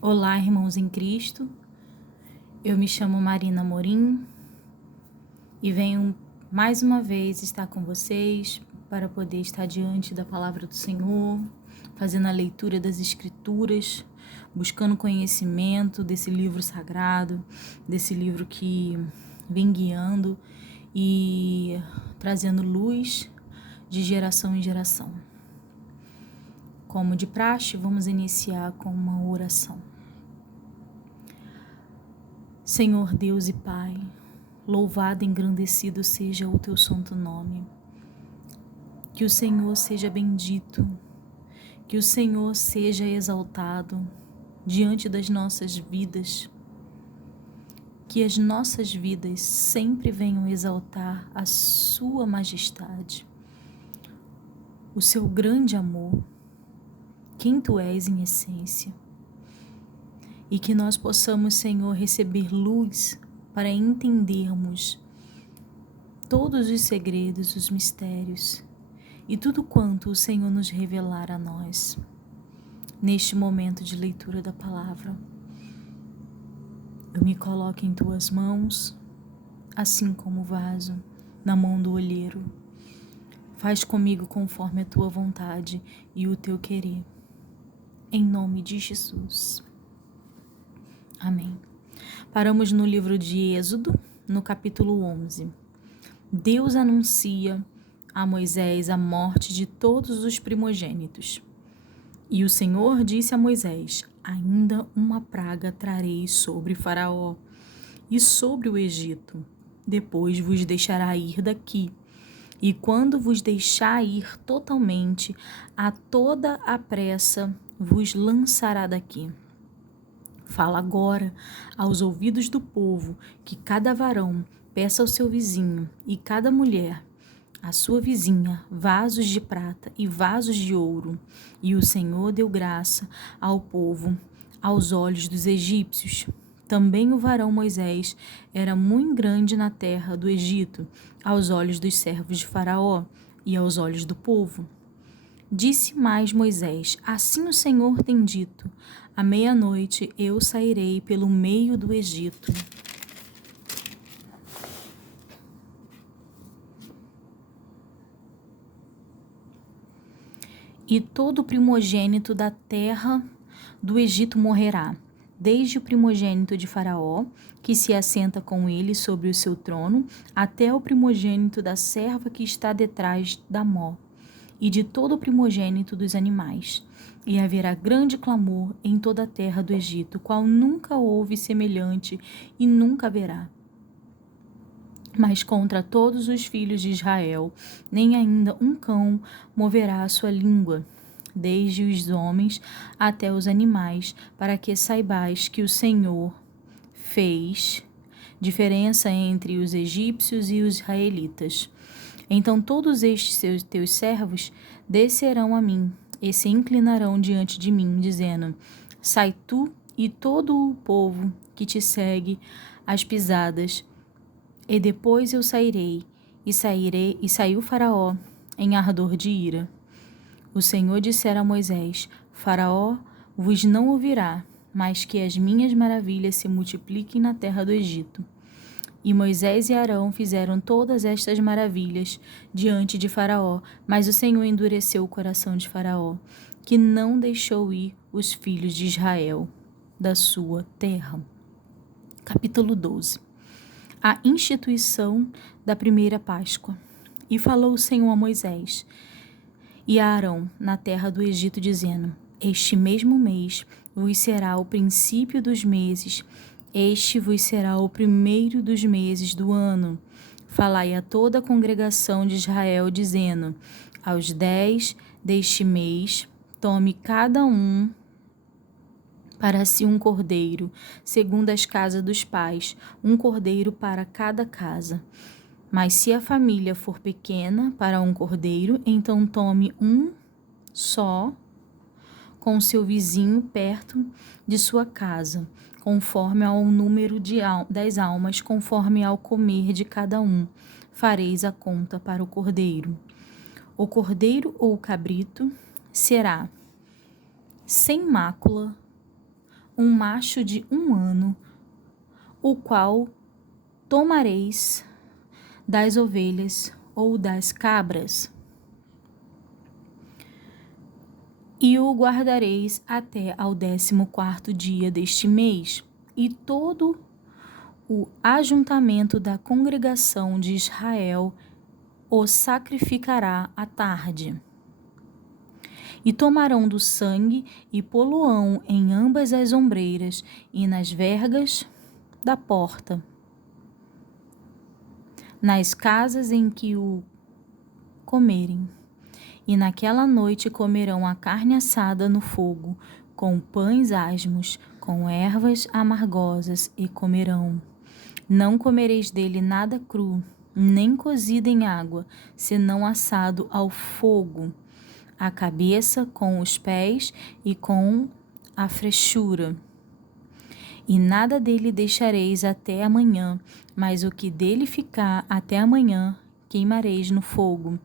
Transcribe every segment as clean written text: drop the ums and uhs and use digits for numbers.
Olá, irmãos em Cristo. Eu me chamo Marina Morim e venho mais uma vez estar com vocês para poder estar diante da palavra do Senhor, fazendo a leitura das Escrituras, buscando conhecimento desse livro sagrado, desse livro que vem guiando e trazendo luz de geração em geração. Como de praxe, vamos iniciar com uma oração. Senhor Deus e Pai, louvado e engrandecido seja o teu santo nome. Que o Senhor seja bendito, que o Senhor seja exaltado diante das nossas vidas, que as nossas vidas sempre venham exaltar a sua majestade, o seu grande amor, quem tu és em essência. E que nós possamos, Senhor, receber luz para entendermos todos os segredos, os mistérios e tudo quanto o Senhor nos revelar a nós neste momento de leitura da palavra. Eu me coloco em tuas mãos, assim como o vaso na mão do olheiro. Faz comigo conforme a tua vontade e o teu querer. Em nome de Jesus. Amém. Paramos no livro de Êxodo, no capítulo 11. Deus anuncia a Moisés a morte de todos os primogênitos. E o Senhor disse a Moisés: ainda uma praga trarei sobre Faraó e sobre o Egito. Depois vos deixará ir daqui. E quando vos deixar ir totalmente, a toda a pressa vos lançará daqui. Fala agora aos ouvidos do povo que cada varão peça ao seu vizinho e cada mulher a sua vizinha vasos de prata e vasos de ouro. E o Senhor deu graça ao povo aos olhos dos egípcios. Também o varão Moisés era muito grande na terra do Egito, aos olhos dos servos de Faraó e aos olhos do povo. Disse mais Moisés: assim o Senhor tem dito: à meia-noite eu sairei pelo meio do Egito. E todo o primogênito da terra do Egito morrerá, desde o primogênito de Faraó, que se assenta com ele sobre o seu trono, até o primogênito da serva que está detrás da mó, e de todo o primogênito dos animais. E haverá grande clamor em toda a terra do Egito, qual nunca houve semelhante e nunca haverá. Mas contra todos os filhos de Israel, nem ainda um cão moverá a sua língua, desde os homens até os animais, para que saibais que o Senhor fez diferença entre os egípcios e os israelitas. Então todos estes teus servos descerão a mim e se inclinarão diante de mim, dizendo: sai tu e todo o povo que te segue as pisadas, e depois eu sairei, e saiu Faraó em ardor de ira. O Senhor dissera a Moisés: Faraó vos não ouvirá, mas que as minhas maravilhas se multipliquem na terra do Egito. E Moisés e Arão fizeram todas estas maravilhas diante de Faraó, mas o Senhor endureceu o coração de Faraó, que não deixou ir os filhos de Israel da sua terra. Capítulo 12. A instituição da primeira Páscoa. E falou o Senhor a Moisés e a Arão na terra do Egito, dizendo: este mesmo mês vos será o princípio dos meses, este vos será o primeiro dos meses do ano. Falai a toda a congregação de Israel, dizendo: aos 10 deste mês, tome cada um para si um cordeiro, segundo as casas dos pais, um cordeiro para cada casa. Mas se a família for pequena para um cordeiro, então tome um só com seu vizinho perto de sua casa, conforme ao número das almas, conforme ao comer de cada um. Fareis a conta para o cordeiro. O cordeiro ou o cabrito será sem mácula, um macho de 1 ano, o qual tomareis das ovelhas ou das cabras, e o guardareis até ao 14º dia deste mês, e todo o ajuntamento da congregação de Israel o sacrificará à tarde. E tomarão do sangue e poluão em ambas as ombreiras e nas vergas da porta, nas casas em que o comerem. E naquela noite comerão a carne assada no fogo, com pães asmos, com ervas amargosas, e comerão. Não comereis dele nada cru, nem cozido em água, senão assado ao fogo, a cabeça com os pés e com a frechura. E nada dele deixareis até amanhã, mas o que dele ficar até amanhã queimareis no fogo.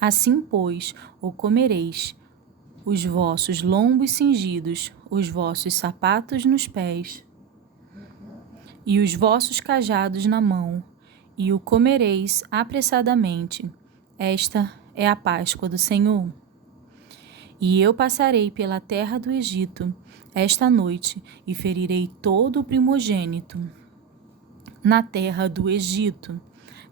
Assim, pois, o comereis, os vossos lombos cingidos, os vossos sapatos nos pés, e os vossos cajados na mão, e o comereis apressadamente. Esta é a Páscoa do Senhor. E eu passarei pela terra do Egito esta noite, e ferirei todo o primogênito na terra do Egito,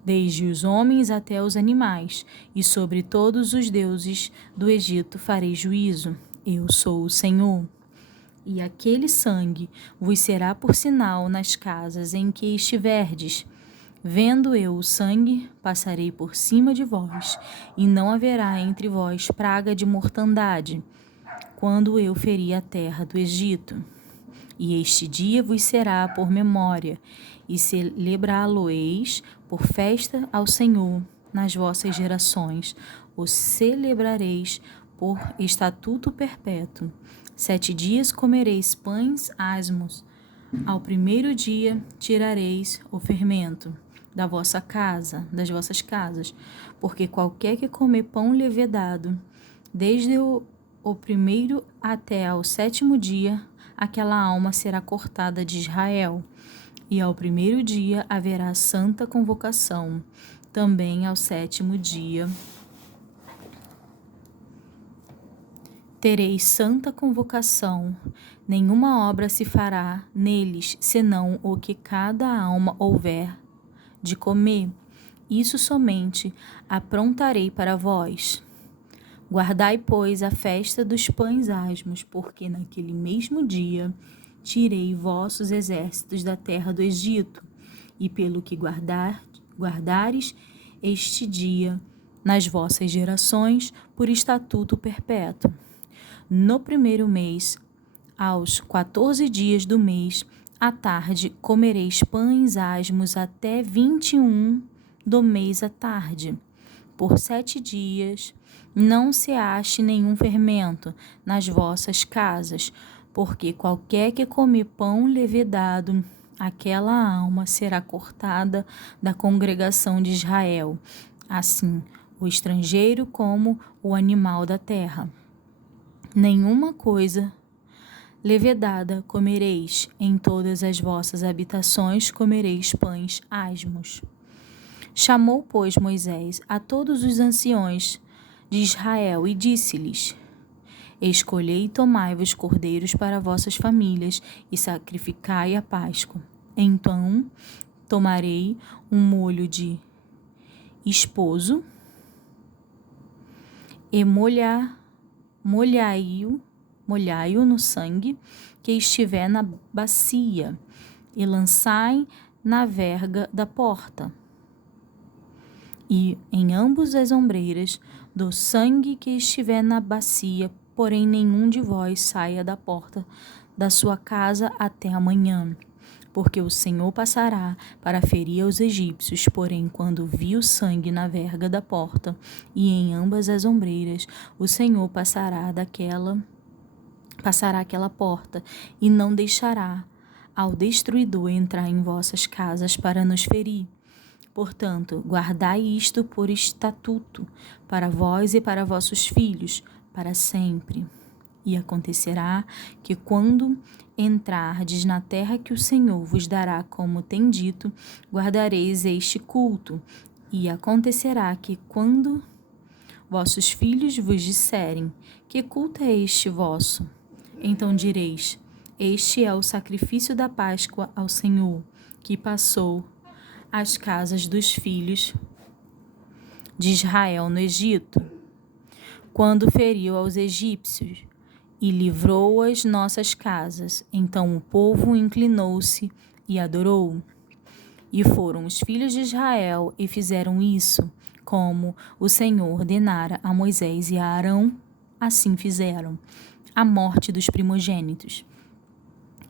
desde os homens até os animais, e sobre todos os deuses do Egito farei juízo. Eu sou o Senhor. E aquele sangue vos será por sinal nas casas em que estiverdes. Vendo eu o sangue, passarei por cima de vós, e não haverá entre vós praga de mortandade, quando eu ferir a terra do Egito. E este dia vos será por memória, e celebrá-lo-eis por festa ao Senhor nas vossas gerações. O celebrareis por estatuto perpétuo. 7 dias comereis pães asmos. Ao 1º dia tirareis o fermento da vossa casa, das vossas casas, porque qualquer que comer pão levedado, desde o 1º até ao 7º dia, aquela alma será cortada de Israel. E ao 1º dia haverá santa convocação, também ao 7º dia tereis santa convocação. Nenhuma obra se fará neles, senão o que cada alma houver de comer. Isso somente aprontarei para vós. Guardai, pois, a festa dos pães asmos, porque naquele mesmo dia tirei vossos exércitos da terra do Egito, e pelo que guardares este dia nas vossas gerações por estatuto perpétuo. No 1º mês, aos 14 dias do mês, à tarde, comereis pães asmos até 21 do mês à tarde. Por 7 dias não se ache nenhum fermento nas vossas casas, porque qualquer que comer pão levedado, aquela alma será cortada da congregação de Israel, assim o estrangeiro como o animal da terra. Nenhuma coisa levedada comereis, em todas as vossas habitações comereis pães asmos. Chamou, pois, Moisés a todos os anciões de Israel e disse-lhes: Escolhei e tomai-vos cordeiros para vossas famílias e sacrificai a Páscoa. Então tomarei um molho de esposo e molhai-o no sangue que estiver na bacia, e lançai na verga da porta. E em ambas as ombreiras do sangue que estiver na bacia, porém nenhum de vós saia da porta da sua casa até amanhã. Porque o Senhor passará para ferir aos egípcios, porém, quando viu sangue na verga da porta e em ambas as ombreiras, o Senhor passará aquela porta, e não deixará ao destruidor entrar em vossas casas para nos ferir. Portanto, guardai isto por estatuto, para vós e para vossos filhos, para sempre. E acontecerá que quando entrardes na terra que o Senhor vos dará, como tem dito, guardareis este culto. E acontecerá que quando vossos filhos vos disserem: que culto é este vosso? Então direis: este é o sacrifício da Páscoa ao Senhor, que passou às casas dos filhos de Israel no Egito, quando feriu aos egípcios e livrou as nossas casas. Então o povo inclinou-se e adorou. E foram os filhos de Israel e fizeram isso, como o Senhor ordenara a Moisés e a Arão, assim fizeram. A morte dos primogênitos.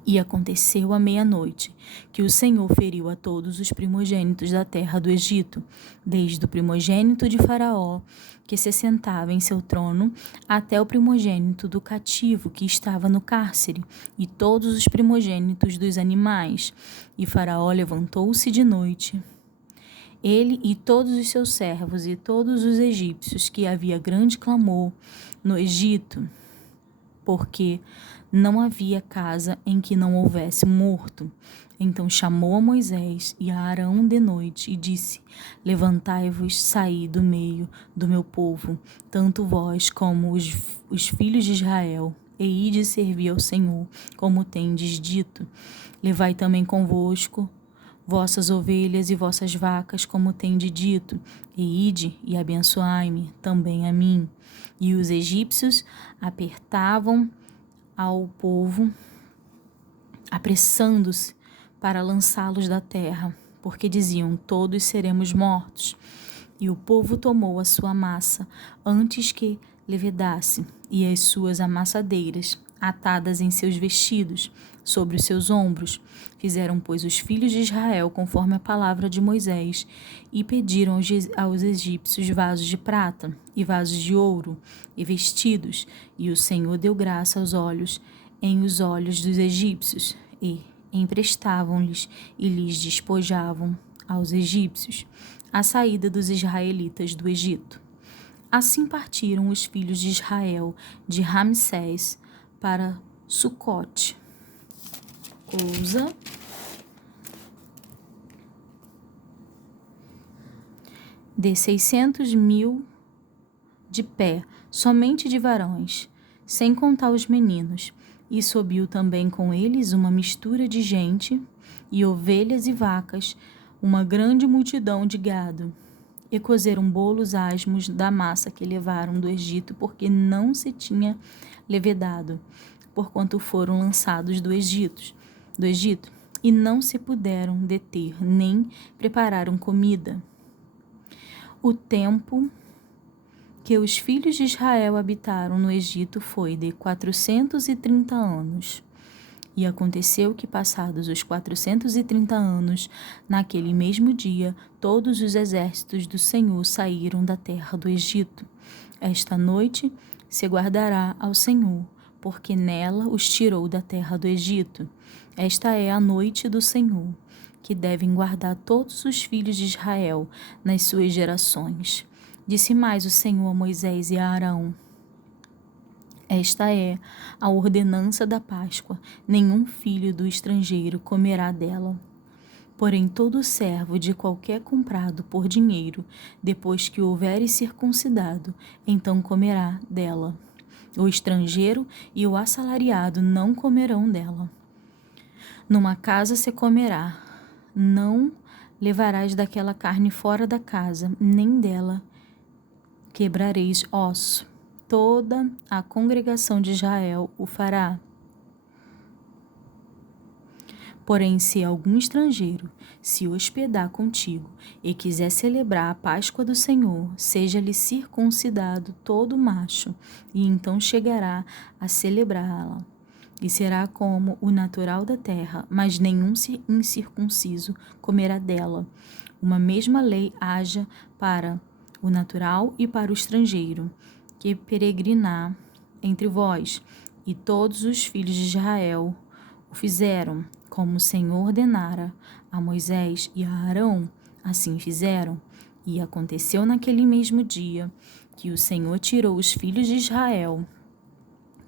E aconteceu à meia-noite, que o Senhor feriu a todos os primogênitos da terra do Egito, desde o primogênito de Faraó, que se sentava em seu trono, até o primogênito do cativo que estava no cárcere, e todos os primogênitos dos animais. E Faraó levantou-se de noite, ele e todos os seus servos e todos os egípcios, que havia grande clamor no Egito, porque não havia casa em que não houvesse morto. Então chamou a Moisés e a Arão de noite e disse: levantai-vos, saí do meio do meu povo, tanto vós como os filhos de Israel, e ide servir ao Senhor, como tendes dito. Levai também convosco vossas ovelhas e vossas vacas, como tendes dito, e ide e abençoai-me também a mim. E os egípcios apertavam ao povo, apressando-se para lançá-los da terra, porque diziam: todos seremos mortos. E o povo tomou a sua massa antes que levedasse, e as suas amassadeiras, atadas em seus vestidos, sobre os seus ombros. Fizeram, pois, os filhos de Israel conforme a palavra de Moisés, e pediram aos egípcios vasos de prata e vasos de ouro e vestidos, e o Senhor deu graça aos olhos dos egípcios, e emprestavam-lhes e lhes despojavam aos egípcios a saída dos israelitas do Egito. Assim partiram os filhos de Israel de Ramsés para Sucote, de 600.000 de pé, somente de varões, sem contar os meninos. E subiu também com eles uma mistura de gente, e ovelhas e vacas, uma grande multidão de gado. E cozeram bolos asmos da massa que levaram do Egito, porque não se tinha levedado, porquanto foram lançados do Egito, e não se puderam deter, nem prepararam comida. O tempo que os filhos de Israel habitaram no Egito foi de 430 anos. E aconteceu que, passados os 430 anos, naquele mesmo dia, todos os exércitos do Senhor saíram da terra do Egito. Esta noite se guardará ao Senhor, porque nela os tirou da terra do Egito. Esta é a noite do Senhor, que devem guardar todos os filhos de Israel nas suas gerações. Disse mais o Senhor a Moisés e a Arão: esta é a ordenança da Páscoa: nenhum filho do estrangeiro comerá dela. Porém, todo servo de qualquer comprado por dinheiro, depois que o houveres circuncidado, então comerá dela. O estrangeiro e o assalariado não comerão dela. Numa casa se comerá, não levarás daquela carne fora da casa, nem dela quebrareis osso. Toda a congregação de Israel o fará. Porém, se algum estrangeiro se hospedar contigo e quiser celebrar a Páscoa do Senhor, seja-lhe circuncidado todo macho, e então chegará a celebrá-la. E será como o natural da terra, mas nenhum incircunciso comerá dela. Uma mesma lei haja para o natural e para o estrangeiro, que peregrinar entre vós. E todos os filhos de Israel o fizeram, como o Senhor ordenara a Moisés e a Arão, assim fizeram. E aconteceu naquele mesmo dia que o Senhor tirou os filhos de Israel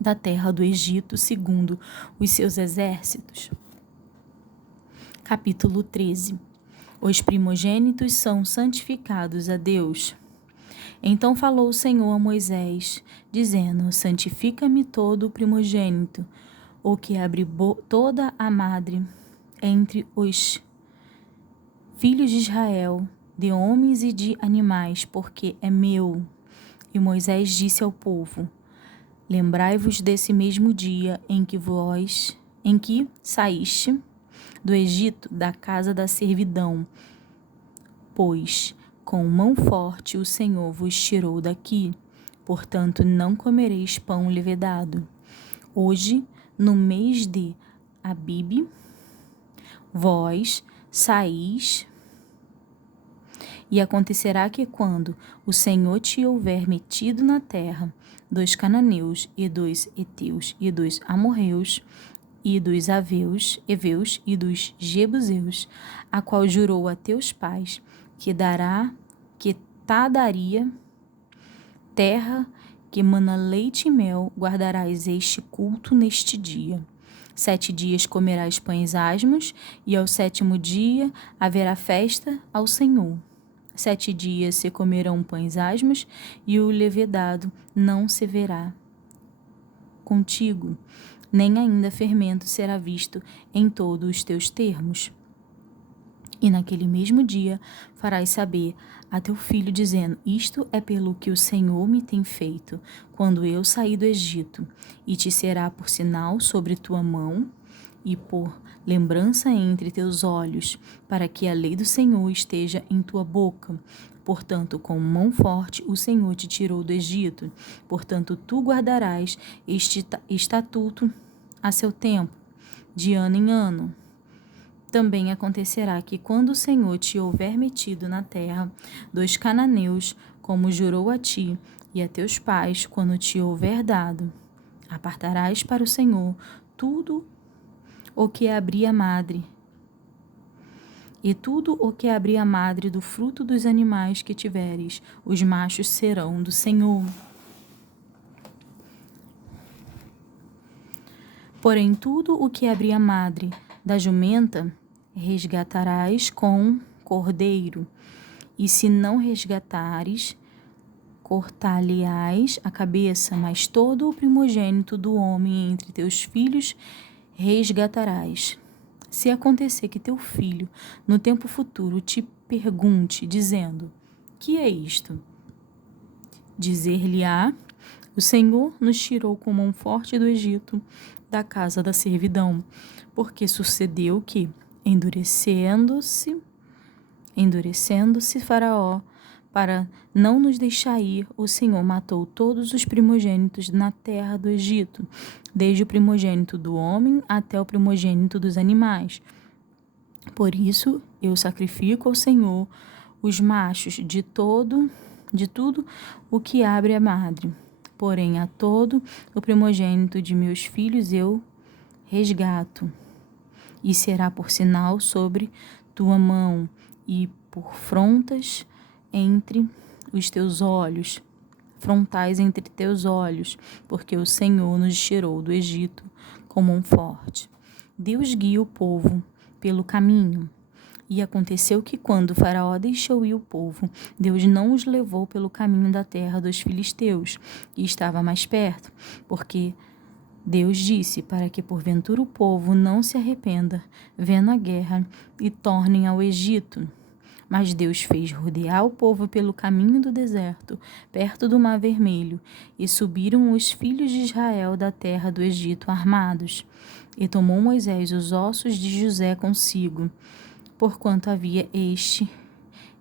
da terra do Egito, segundo os seus exércitos. Capítulo 13. Os primogênitos são santificados a Deus. Então falou o Senhor a Moisés, dizendo: Santifica-me todo o primogênito, o que abre toda a madre entre os filhos de Israel, de homens e de animais, porque é meu. E Moisés disse ao povo: Lembrai-vos desse mesmo dia em que saíste do Egito, da casa da servidão, pois com mão forte o Senhor vos tirou daqui. Portanto, não comereis pão levedado. Hoje, no mês de Abibe, vós saís, e acontecerá que quando o Senhor te houver metido na terra dos cananeus e dos heteus e dos amorreus e dos heveus e dos jebuseus, a qual jurou a teus pais que daria terra que mana leite e mel, guardarás este culto neste dia. 7 dias comerás pães asmos, e ao 7º dia haverá festa ao Senhor. 7 dias se comerão pães asmos, e o levedado não se verá contigo, nem ainda fermento será visto em todos os teus termos. E naquele mesmo dia farás saber a teu filho, dizendo: Isto é pelo que o Senhor me tem feito, quando eu saí do Egito, e te será por sinal sobre tua mão e por lembrança entre teus olhos, para que a lei do Senhor esteja em tua boca. Portanto, com mão forte o Senhor te tirou do Egito. Portanto, tu guardarás este estatuto a seu tempo, de ano em ano. Também acontecerá que, quando o Senhor te houver metido na terra dos cananeus, como jurou a ti e a teus pais, quando te houver dado, apartarás para o Senhor tudo o que abrir a madre, e tudo o que abrir a madre do fruto dos animais que tiveres, os machos serão do Senhor. Porém, tudo o que abrir a madre da jumenta, resgatarás com cordeiro, e se não resgatares, cortar-lhe-ás a cabeça, mas todo o primogênito do homem entre teus filhos resgatarás. Se acontecer que teu filho, no tempo futuro, te pergunte, dizendo: Que é isto? Dizer-lhe-á: O Senhor nos tirou com mão forte do Egito, da casa da servidão, porque sucedeu que, endurecendo-se Faraó, para não nos deixar ir, o Senhor matou todos os primogênitos na terra do Egito, desde o primogênito do homem até o primogênito dos animais. Por isso, eu sacrifico ao Senhor os machos de tudo o que abre a madre. Porém, a todo o primogênito de meus filhos eu resgato, e será por sinal sobre tua mão e por frontais entre teus olhos, porque o Senhor nos tirou do Egito com mão forte. Deus guia o povo pelo caminho. E aconteceu que, quando Faraó deixou ir o povo, Deus não os levou pelo caminho da terra dos filisteus, que estava mais perto, porque Deus disse para que porventura o povo não se arrependa, vendo a guerra, e tornem ao Egito. Mas Deus fez rodear o povo pelo caminho do deserto, perto do Mar Vermelho, e subiram os filhos de Israel da terra do Egito armados. E tomou Moisés os ossos de José consigo, porquanto havia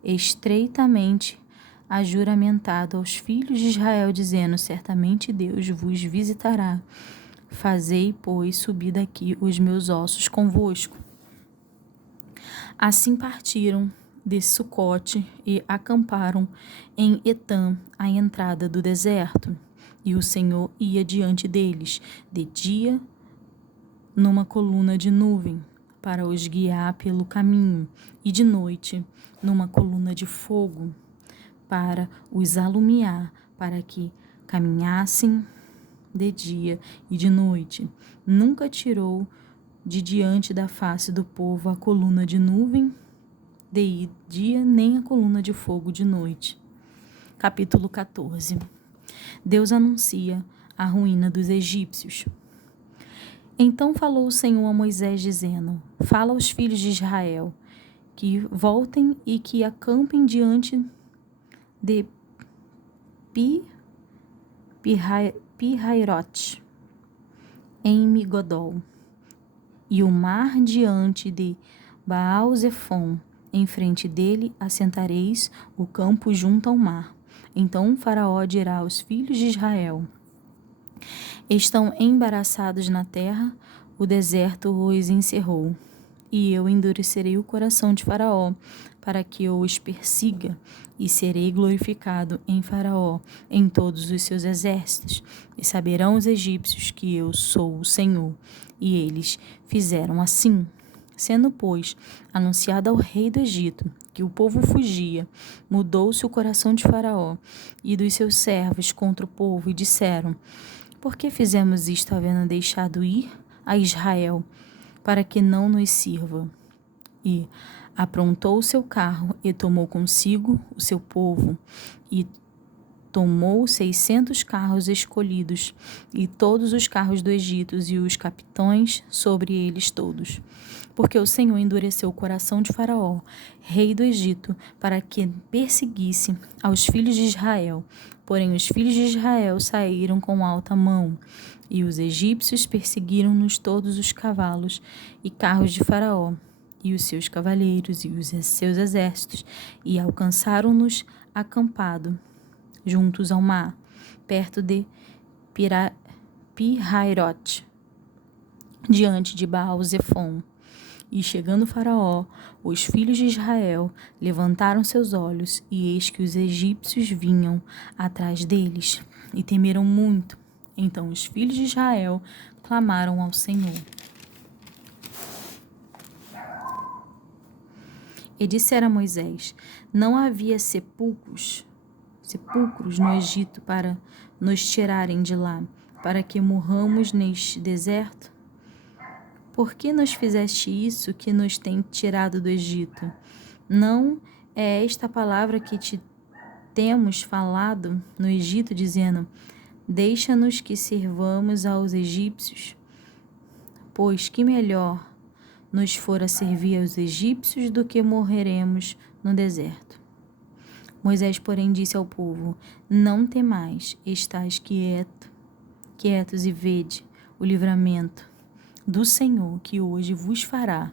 estreitamente ajuramentado aos filhos de Israel, dizendo: Certamente Deus vos visitará. Fazei, pois, subir daqui os meus ossos convosco. Assim partiram de Sucote e acamparam em Etã, à entrada do deserto. E o Senhor ia diante deles, de dia, numa coluna de nuvem, para os guiar pelo caminho, e de noite, numa coluna de fogo, para os alumiar, para que caminhassem de dia e de noite. Nunca tirou de diante da face do povo a coluna de nuvem de dia, nem a coluna de fogo de noite. Capítulo 14. Deus anuncia a ruína dos egípcios. Então falou o Senhor a Moisés, dizendo: Fala aos filhos de Israel, que voltem e que acampem diante de Pi-Hahirote, em Migodol, e o mar diante de Baal-Zefon. Em frente dele assentareis o campo junto ao mar. Então Faraó dirá aos filhos de Israel: Estão embaraçados na terra, o deserto os encerrou. E eu endurecerei o coração de Faraó, para que eu os persiga, e serei glorificado em Faraó, em todos os seus exércitos. E saberão os egípcios que eu sou o Senhor. E eles fizeram assim. Sendo, pois, anunciado ao rei do Egito que o povo fugia, mudou-se o coração de Faraó e dos seus servos contra o povo, e disseram: Por que fizemos isto, havendo deixado ir a Israel, para que não nos sirva? E aprontou o seu carro e tomou consigo o seu povo, e tomou 600 carros escolhidos, e todos os carros do Egito, e os capitães sobre eles todos. Porque o Senhor endureceu o coração de Faraó, rei do Egito, para que perseguisse aos filhos de Israel. Porém os filhos de Israel saíram com alta mão, e os egípcios perseguiram-nos todos os cavalos e carros de Faraó, e os seus cavaleiros e os seus exércitos, e alcançaram-nos acampado, juntos ao mar, perto de Pi-Hahirote, diante de Baal-Zefon. E chegando Faraó, os filhos de Israel levantaram seus olhos, e eis que os egípcios vinham atrás deles, e temeram muito. Então os filhos de Israel clamaram ao Senhor. E disseram a Moisés: Não havia sepulcros no Egito para nos tirarem de lá, para que morramos neste deserto? Por que nos fizeste isso que nos tem tirado do Egito? Não é esta palavra que te temos falado no Egito, dizendo: Deixa-nos que sirvamos aos egípcios? Pois que melhor nos fora servir aos egípcios do que morreremos no deserto. Moisés, porém, disse ao povo: Não temais, estais quietos e vede o livramento do Senhor que hoje vos fará,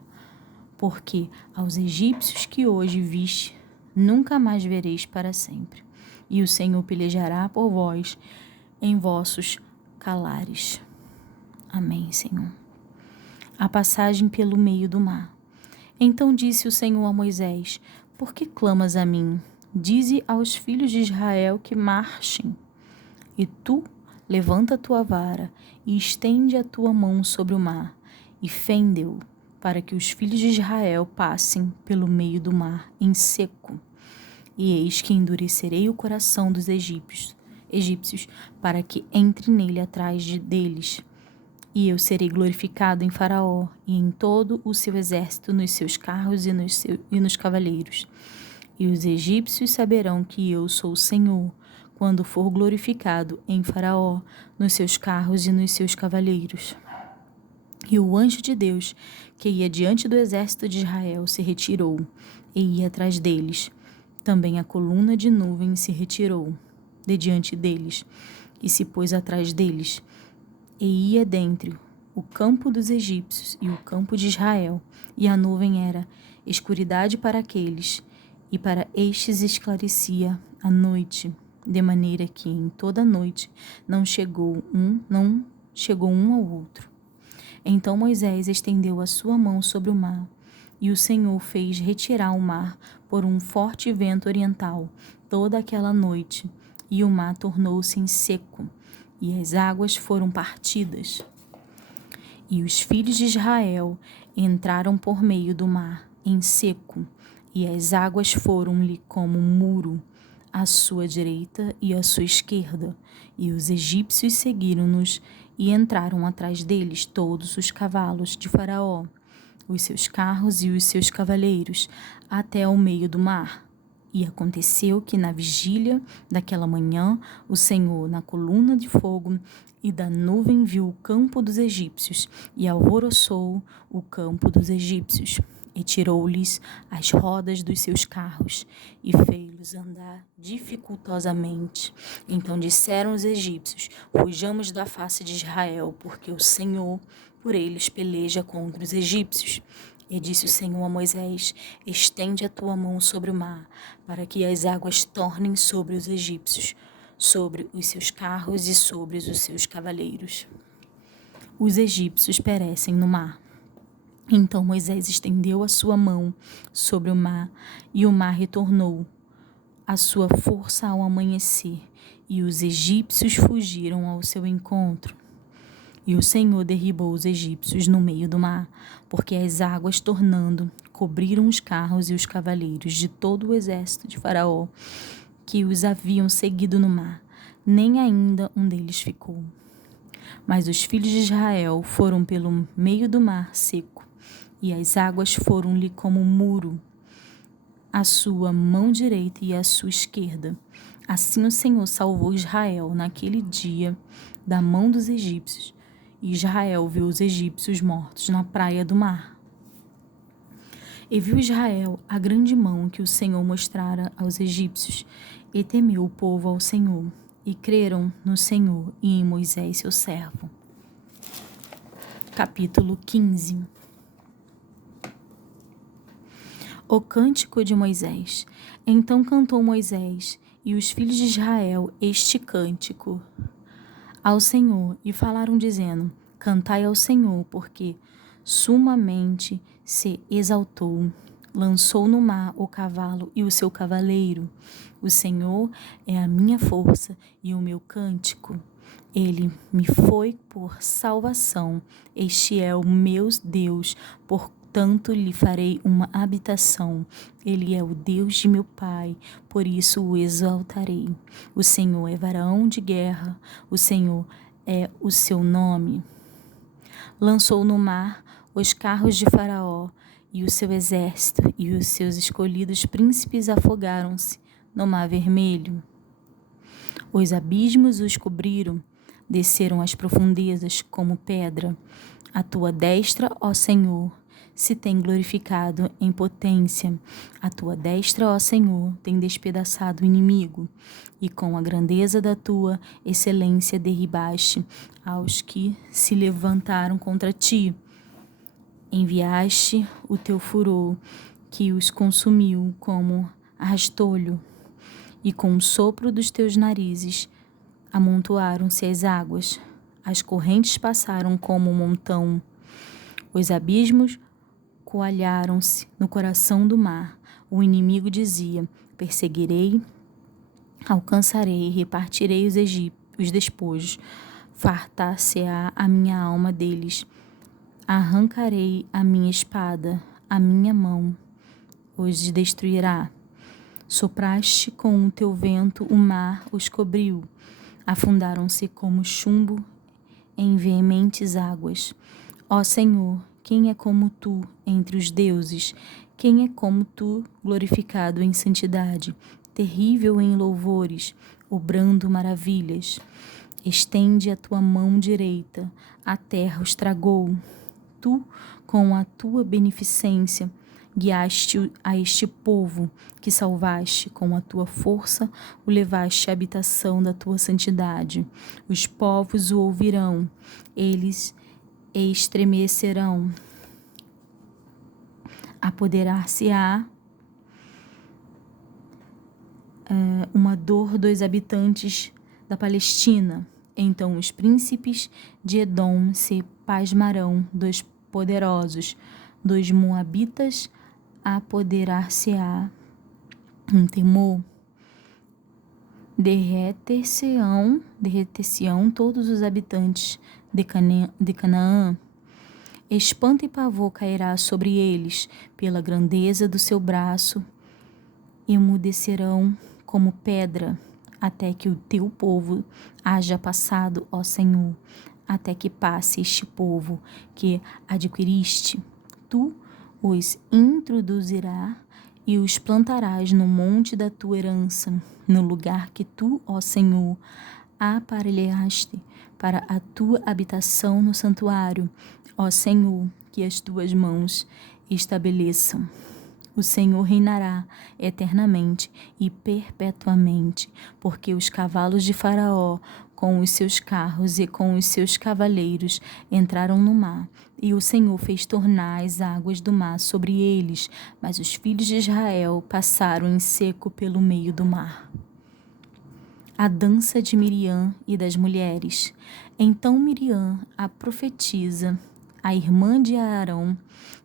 porque aos egípcios que hoje viste, nunca mais vereis para sempre. E o Senhor pelejará por vós em vossos calares. Amém, Senhor. A passagem pelo meio do mar. Então disse o Senhor a Moisés: Por que clamas a mim? Dize aos filhos de Israel que marchem. E tu levanta a tua vara e estende a tua mão sobre o mar, e fende-o, para que os filhos de Israel passem pelo meio do mar em seco. E eis que endurecerei o coração dos egípcios, para que entre nele atrás deles. E eu serei glorificado em Faraó e em todo o seu exército, nos seus carros e nos cavaleiros. E os egípcios saberão que eu sou o Senhor, quando for glorificado em Faraó, nos seus carros e nos seus cavaleiros. E o anjo de Deus, que ia diante do exército de Israel, se retirou, e ia atrás deles. Também a coluna de nuvem se retirou de diante deles, e se pôs atrás deles, e ia dentre o campo dos egípcios e o campo de Israel, e a nuvem era escuridade para aqueles, e para estes esclarecia a noite, de maneira que em toda a noite não chegou um ao outro. Então Moisés estendeu a sua mão sobre o mar, e o Senhor fez retirar o mar por um forte vento oriental toda aquela noite, e o mar tornou-se em seco, e as águas foram partidas. E os filhos de Israel entraram por meio do mar em seco, e as águas foram-lhe como um muro à sua direita e à sua esquerda, e os egípcios seguiram-nos e entraram atrás deles todos os cavalos de Faraó, os seus carros e os seus cavaleiros, até ao meio do mar. E aconteceu que na vigília daquela manhã, o Senhor, na coluna de fogo e da nuvem, viu o campo dos egípcios e alvoroçou o campo dos egípcios. E tirou-lhes as rodas dos seus carros e fez-los andar dificultosamente. Então disseram os egípcios: fujamos da face de Israel, porque o Senhor por eles peleja contra os egípcios. E disse o Senhor a Moisés: estende a tua mão sobre o mar, para que as águas tornem sobre os egípcios, sobre os seus carros e sobre os seus cavaleiros. Os egípcios perecem no mar. Então Moisés estendeu a sua mão sobre o mar, e o mar retornou a sua força ao amanhecer, e os egípcios fugiram ao seu encontro. E o Senhor derribou os egípcios no meio do mar, porque as águas, tornando, cobriram os carros e os cavaleiros de todo o exército de Faraó, que os haviam seguido no mar. Nem ainda um deles ficou. Mas os filhos de Israel foram pelo meio do mar seco, e as águas foram-lhe como um muro, à sua mão direita e à sua esquerda. Assim o Senhor salvou Israel naquele dia da mão dos egípcios, e Israel viu os egípcios mortos na praia do mar. E viu Israel a grande mão que o Senhor mostrara aos egípcios, e temeu o povo ao Senhor, e creram no Senhor e em Moisés seu servo. Capítulo 15. O cântico de Moisés. Então cantou Moisés e os filhos de Israel este cântico ao Senhor, e falaram dizendo: cantai ao Senhor, porque sumamente se exaltou. Lançou no mar o cavalo e o seu cavaleiro. O Senhor é a minha força e o meu cântico. Ele me foi por salvação. Este é o meu Deus, portanto lhe farei uma habitação. Ele é o Deus de meu pai, por isso o exaltarei. O Senhor é varão de guerra, o Senhor é o seu nome. Lançou no mar os carros de Faraó e o seu exército, e os seus escolhidos príncipes afogaram-se no mar vermelho. Os abismos os cobriram, desceram as profundezas como pedra. A tua destra, ó Senhor, se tem glorificado em potência. A tua destra, ó Senhor, tem despedaçado o inimigo, e com a grandeza da tua excelência derribaste aos que se levantaram contra ti. Enviaste o teu furor, que os consumiu como rastolho, e com o sopro dos teus narizes amontoaram-se as águas. As correntes passaram como um montão. Os abismos coalharam-se no coração do mar. O inimigo dizia: perseguirei, alcançarei e repartirei os despojos. Fartar-se-á a minha alma deles. Arrancarei a minha espada, a minha mão os destruirá. Sopraste com o teu vento, o mar os cobriu. Afundaram-se como chumbo em veementes águas. Ó Senhor, quem é como tu entre os deuses? Quem é como tu, glorificado em santidade, terrível em louvores, obrando maravilhas? Estende a tua mão direita, a terra os tragou. Tu, com a tua beneficência, guiaste a este povo, que salvaste com a tua força, o levaste à habitação da tua santidade. Os povos o ouvirão, eles estremecerão. Apoderar-se-á uma dor dos habitantes da Palestina. Então os príncipes de Edom se pasmarão dos poderosos, dos moabitas apoderar-se-á um temor. Derreter-se-ão todos os habitantes de Canaã. Espanto e pavor cairá sobre eles pela grandeza do seu braço. Emudecerão como pedra, até que o teu povo haja passado, ó Senhor, até que passe este povo que adquiriste. Tu os introduzirás e os plantarás no monte da tua herança, no lugar que tu, ó Senhor, aparelhaste para a tua habitação no santuário. Ó Senhor, que as tuas mãos estabeleçam. O Senhor reinará eternamente e perpetuamente, porque os cavalos de Faraó, com os seus carros e com os seus cavaleiros, entraram no mar, e o Senhor fez tornar as águas do mar sobre eles, mas os filhos de Israel passaram em seco pelo meio do mar. A dança de Miriam e das mulheres. Então Miriam, a profetisa, a irmã de Arão,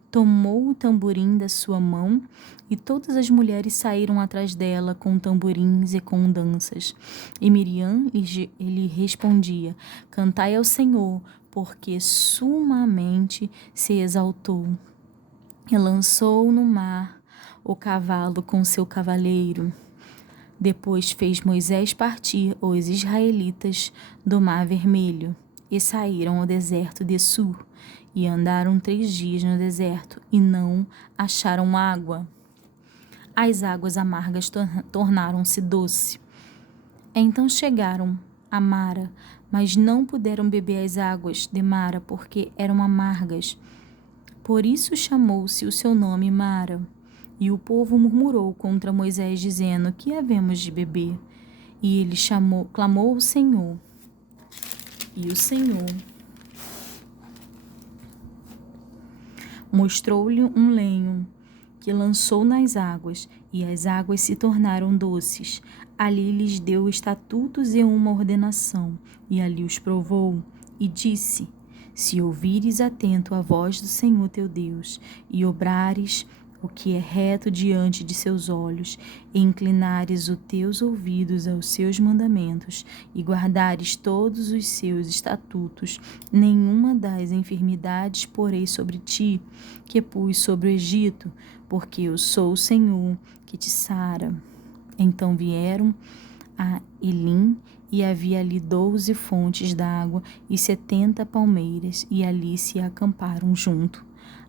tomou o tamborim da sua mão, e todas as mulheres saíram atrás dela com tamborins e com danças. E Miriam lhe respondia: cantai ao Senhor, porque sumamente se exaltou. E lançou no mar o cavalo com seu cavaleiro. Depois fez Moisés partir os israelitas do Mar Vermelho, e saíram ao deserto de Sur, e andaram 3 dias no deserto, e não acharam água. As águas amargas tornaram-se doce. Então chegaram a Mara, mas não puderam beber as águas de Mara, porque eram amargas. Por isso chamou-se o seu nome Mara. E o povo murmurou contra Moisés, dizendo: que havemos de beber? E ele clamou ao Senhor. E o Senhor mostrou-lhe um lenho que lançou nas águas, e as águas se tornaram doces. Ali lhes deu estatutos e uma ordenação, e ali os provou, e disse: se ouvires atento a voz do Senhor teu Deus, e obrares o que é reto diante de seus olhos, e inclinares os teus ouvidos aos seus mandamentos, e guardares todos os seus estatutos, nenhuma das enfermidades porei sobre ti, que pus sobre o Egito, porque eu sou o Senhor que te sara. Então vieram a Elim, e havia ali 12 fontes d'água e 70 palmeiras, e ali se acamparam junto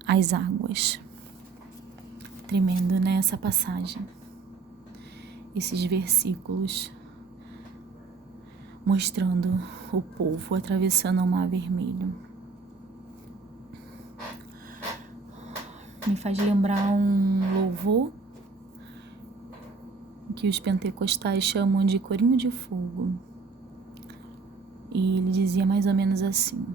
às águas. Tremendo, né, essa passagem. Esses versículos mostrando o povo atravessando o Mar Vermelho. Me faz lembrar um louvor que os pentecostais chamam de corinho de fogo. E ele dizia mais ou menos assim: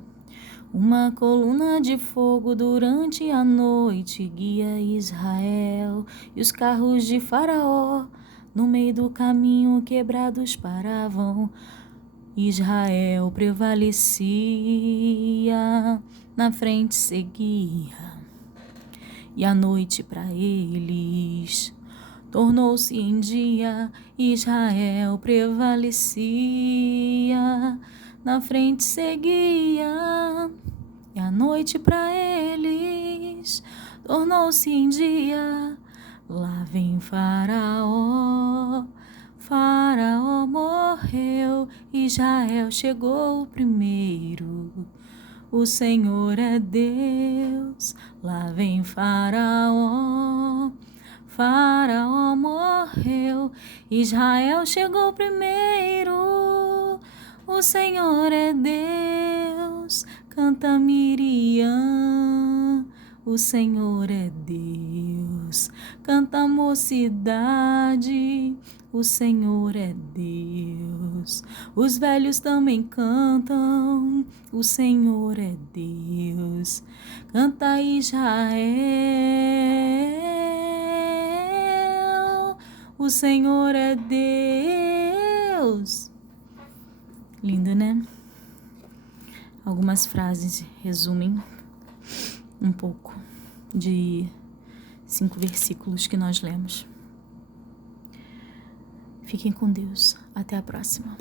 uma coluna de fogo durante a noite guia Israel, e os carros de Faraó no meio do caminho quebrados paravam. Israel prevalecia, na frente seguia, e a noite para eles tornou-se em dia. Israel prevalecia, na frente seguia, e a noite para eles tornou-se em dia. Lá vem Faraó, Faraó morreu, Israel chegou primeiro. O Senhor é Deus. Lá vem Faraó, Faraó morreu, Israel chegou primeiro. O Senhor é Deus. Canta Miriam. O Senhor é Deus. Canta a mocidade. O Senhor é Deus. Os velhos também cantam. O Senhor é Deus. Canta Israel. O Senhor é Deus. Lindo, né? Algumas frases resumem um pouco de 5 versículos que nós lemos. Fiquem com Deus. Até a próxima.